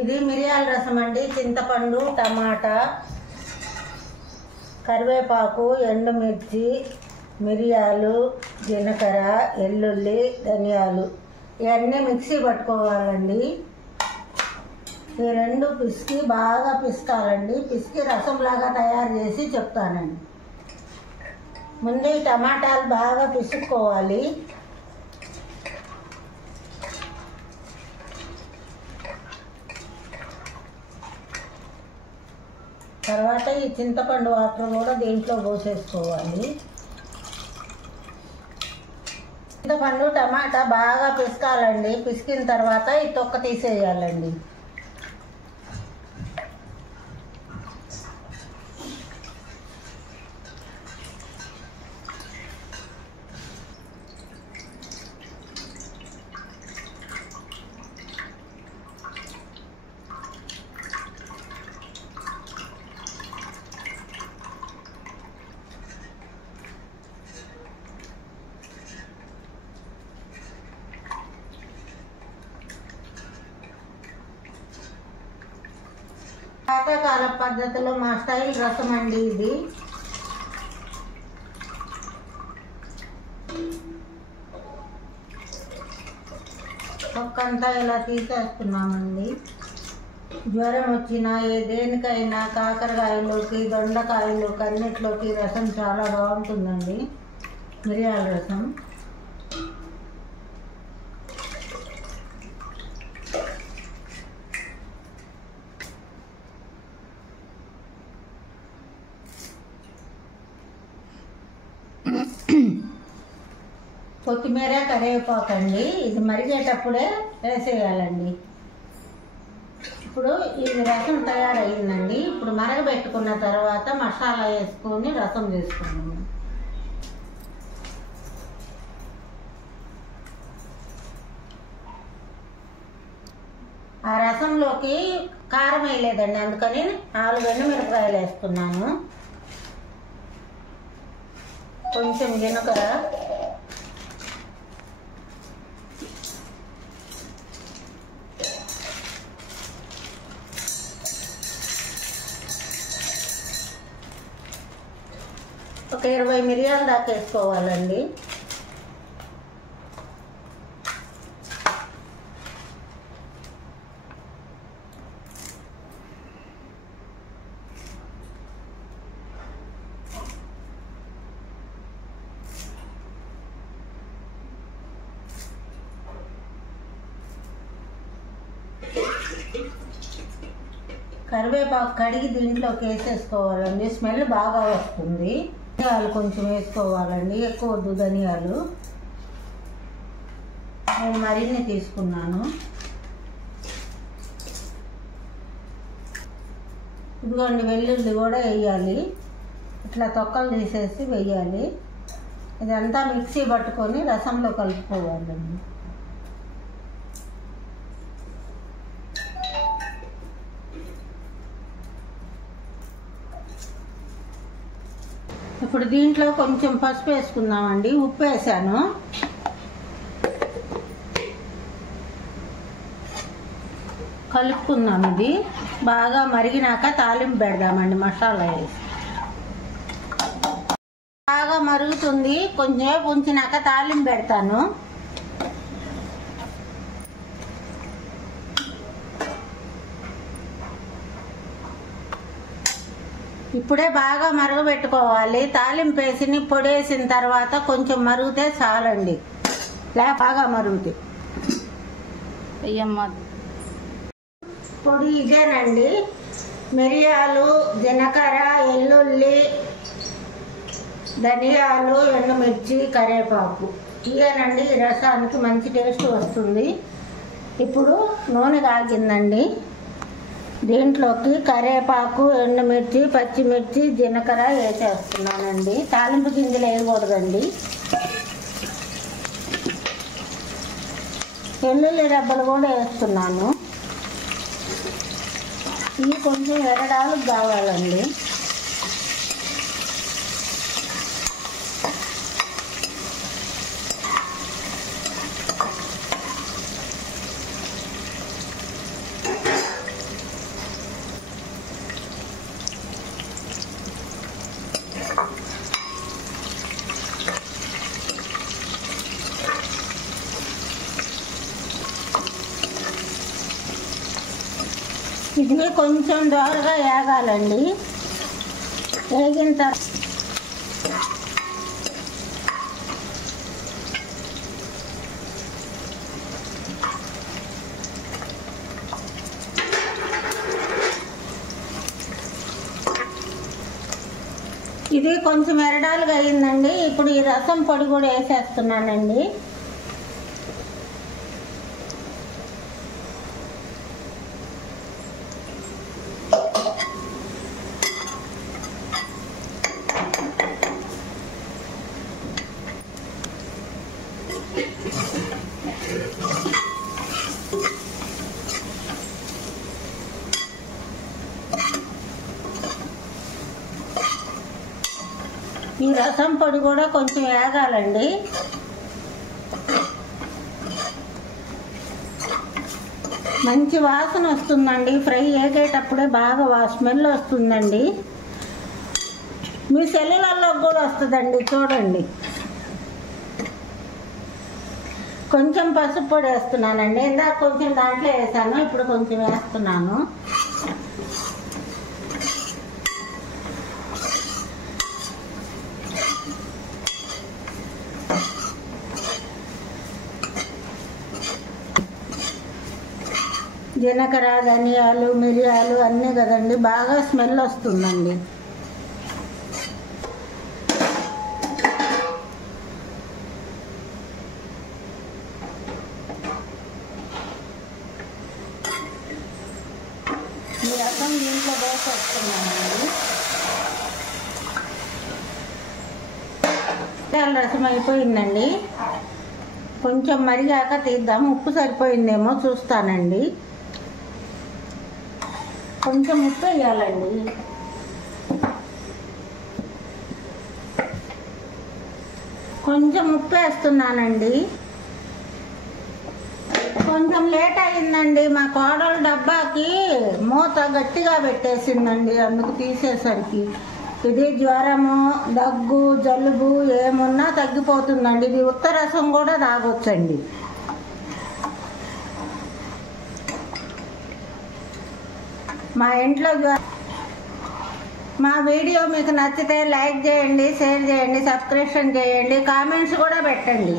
ఇది మిరియాల రసం అండి. చింతపండు, టమాటా, కరివేపాకు, ఎండుమిర్చి, మిరియాలు, జీలకర్ర, వెల్లుల్లి, ధనియాలు ఇవన్నీ మిక్సీ పట్టుకోవాలండి. ఈ రెండు పిసికి బాగా పిసకాలండి. పిసికి రసంలాగా తయారు చేసి చెప్తానండి. ముందు ఈ టమాటాలు బాగా పిసుక్కోవాలి. తర్వాత ఈ చింతపండు వాటర్ కూడా దీంట్లో పోసేసుకోవాలి. చింతపండు, టమాటా బాగా పిసకాలండి. పిసికిన తర్వాత ఈ తొక్క తీసేయాలండి. పాతకాల పద్ధతిలో మా స్టైల్ రసం అండి ఇది. ఒక్కంతా ఇలా తీసేస్తున్నామండి. జ్వరం వచ్చినా దేనికైనా కాకరకాయలోకి, దొండకాయలోకి అన్నిట్లోకి రసం చాలా బాగుంటుందండి. మిరియాల రసం కొత్తిమీర, కరివేపాకు అండి. ఇది మరిగేటప్పుడే వేసేయాలండి. ఇప్పుడు ఇది రసం తయారయ్యిందండి. ఇప్పుడు మరగబెట్టుకున్న తర్వాత మసాలా వేసుకొని రసం చేసుకున్నాము. ఆ రసంలోకి కారం వేయలేదండి, అందుకని 4 ఎండుమిరపకాయలు వేసుకున్నాను. కొంచెం జీలకర్ర, ఒక 20 మిరియాలు దాకా వేసుకోవాలండి. కరివేపాకు కడిగి దీంట్లోకి వేసేసుకోవాలండి. స్మెల్ బాగా వస్తుంది. ధనియాలు కొంచెం వేసుకోవాలండి, ఎక్కువ వద్దు ధనియాలు. నేను మరిన్ని తీసుకున్నాను. ఇదిగోండి వెల్లుల్లి కూడా వేయాలి. ఇట్లా తొక్కలు తీసేసి వేయాలి. ఇదంతా మిక్సీ పట్టుకొని రసంలో కలుపుకోవాలండి. ఇప్పుడు దీంట్లో కొంచెం పసుపు వేసుకుందామండి. ఉప్పు వేసాను. కలుపుకుందాం. ఇది బాగా మరిగినాక తాలింపు పెడదామండి. మసాలా వేసి బాగా మరుగుతుంది. కొంచెం ఉంచినాక తాలింపు పెడతాను. ఇప్పుడే బాగా మరగబెట్టుకోవాలి. తాలింపు వేసి పొడేసిన తర్వాత కొంచెం మరిగితే చాలండి. బాగా మరుగుతాయి. పొడి ఇదేనండి. మిరియాలు, జీలకర్ర, వెల్లుల్లి, ధనియాలు, ఎండుమిర్చి, కరివేపాకు ఇవేనండి. ఈ రసానికి మంచి టేస్ట్ వస్తుంది. ఇప్పుడు నూనె కాగిందండి. దీంట్లోకి కరివేపాకు, ఎండుమిర్చి, పచ్చిమిర్చి, జీలకర్ర వేసేస్తున్నానండి. తాలింపు గింజలు వేయకూడదండి. వెల్లుల్లి రెబ్బలు కూడా వేస్తున్నాను. ఇవి కొంచెం ఎరడాలు కావాలండి. ఇది కొంచెం దోరగా వేగాలండి. వేగిన తర్వాత ఇది కొంచెం ఎరడాలుగా అయిందండి. ఇప్పుడు ఈ రసం పొడి కూడా వేసేస్తున్నానండి. ఈ రసం పొడి కూడా కొంచెం వేగాలండి. మంచి వాసన వస్తుందండి. ఫ్రై వేగేటప్పుడే బాగా స్మెల్ వస్తుందండి. మీ సెల్లులలో కూడా వస్తుందండి, చూడండి. కొంచెం పసుపు పొడి వేస్తున్నానండి. ఇందాక కొంచెం దాంట్లో వేసాను, ఇప్పుడు కొంచెం వేస్తున్నాను. జీలకర్ర, ధనియాలు, మిరియాలు అన్నీ కదండి, బాగా స్మెల్ వస్తుందండి. ఈ రసం దీంట్లో వేసేస్తున్నానండి. రసం అయిపోయిందండి. కొంచెం మరిగాక తీద్దాం. ఉప్పు సరిపోయిందేమో చూస్తానండి. కొంచెం ఉప్పు వేయాలండి. కొంచెం ఉప్పు వేస్తున్నానండి. కొంచెం లేట్ అయిందండి. మా కోడలు డబ్బాకి మూత గట్టిగా పెట్టేసిందండి. అందుకు తీసేసరికి ఇది జ్వరము, దగ్గు, జలుబు ఏమున్నా తగ్గిపోతుందండి. ఇది ఉత్తరసం కూడా తాగొచ్చండి. మా ఇంట్లో మా వీడియో మీకు నచ్చితే లైక్ చేయండి, షేర్ చేయండి, సబ్స్క్రిప్షన్ చేయండి, కామెంట్స్ కూడా పెట్టండి.